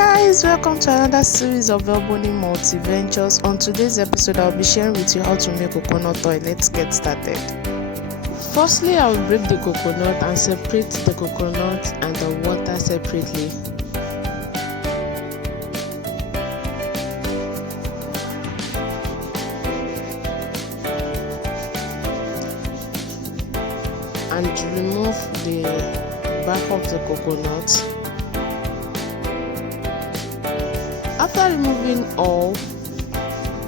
Guys, welcome to another series of Elbony Multiventures. On today's episode, I'll be sharing with you how to make coconut oil. Let's get started. Firstly, I'll break the coconut and separate the coconut and the water separately. And remove the back of the coconut. After removing all,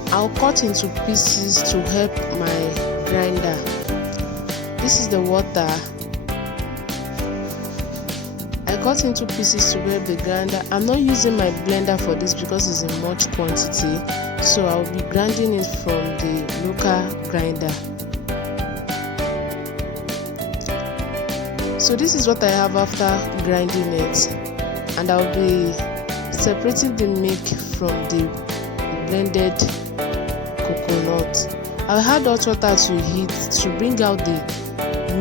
I'll cut into pieces to help my grinder. This is the water. I cut into pieces to help the grinder. I'm not using my blender for this because it's in much quantity, so I'll be grinding it from the local grinder. So this is what I have after grinding it, and I'll be separating the milk from the blended coconut. I'll add hot water to heat to bring out the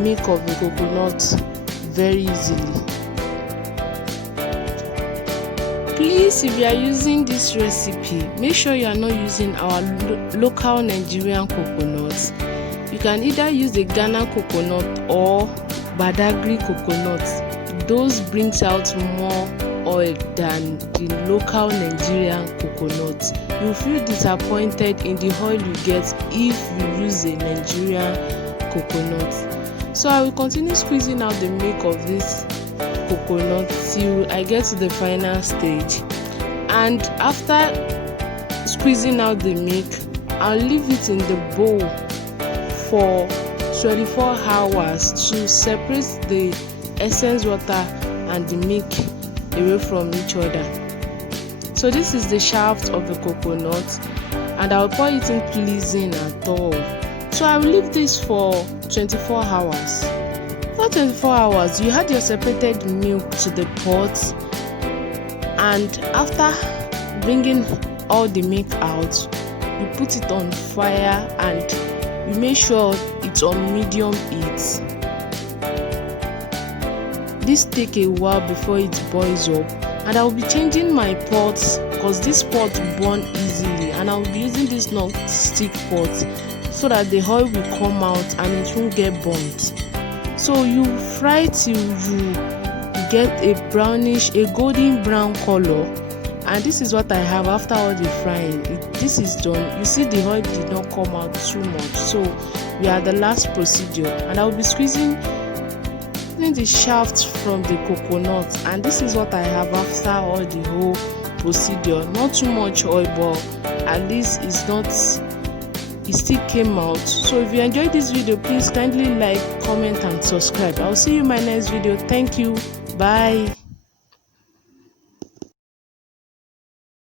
milk of the coconut very easily. Please, if you are using this recipe, make sure you are not using our local Nigerian coconuts. You can either use the Ghana coconut or Badagry coconut. Those brings out more oil than the local Nigerian coconut. You feel disappointed in the oil you get if you use a Nigerian coconut. So I will continue squeezing out the milk of this coconut till I get to the final stage. And after squeezing out the milk, I'll leave it in the bowl for 24 hours to separate the essence water and the milk away from each other. So this is the shaft of the coconut, and I'll pour it in pleasing at all. So I will leave this for 24 hours. For 24 hours, you add your separated milk to the pot, and after bringing all the milk out, you put it on fire and you make sure it's on medium heat. This takes a while before it boils up, and I will be changing my pots because this pot burn easily, and I will be using this non-stick pot so that the oil will come out and it won't get burnt. So you fry till you get a golden brown color, and this is what I have after all the frying. This is done. You see the oil did not come out too much, so we are the last procedure, and I will be squeezing the shaft from the coconut, and this is what I have after all the whole procedure. Not too much oil, but at least it still came out. So if you enjoyed this video, please kindly like, comment and subscribe. I'll see you in my next video. Thank you. Bye.